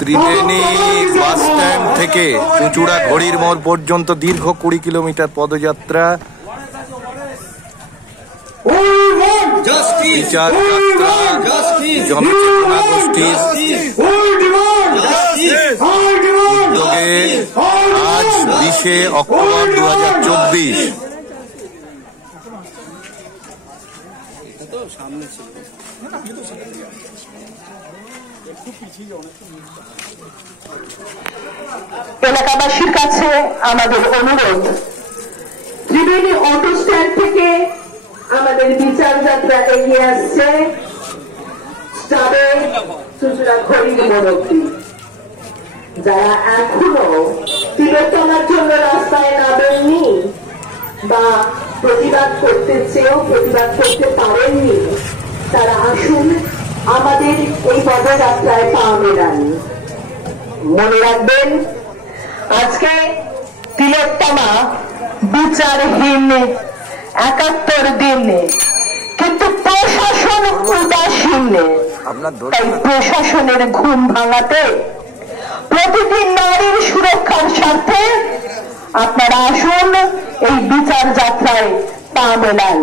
Triveni bus stand থেকে চুঁচুড়া ঘড়ির মোড় পর্যন্ত দীর্ঘ 20 কিলোমিটার পদযাত্রা। বিচার যাত্রা জনচেতনা গোষ্ঠীর উদ্যোগে আজ 20 অক্টোবর 2024। এলাকাবাসীর কাছে আমাদের অনুরোধ, ত্রিবেণী অটো স্ট্যান্ড থেকে আমাদের বিচার যাত্রা এগিয়ে আসছে চুঁচুড়া ঘড়ির মোড় অবধি। যারা এখনো তিলোত্তমার জন্য রাস্তায় নামেননি বা প্রতিবাদ করতে চেয়েও প্রতিবাদ করতে পারেননি, তারা আসুন আমাদের এই পদযাত্রায় পা মেলান। মনে রাখবেন, আজকে তিলোত্তমা বিচারহীন 71 দিন, কিন্তু প্রশাসন উদাসীন। তাই প্রশাসনের ঘুম ভাঙাতে, প্রতিটি নারীর সুরক্ষার স্বার্থে আপনারা আসুন এই বিচার যাত্রায় পা মেলান।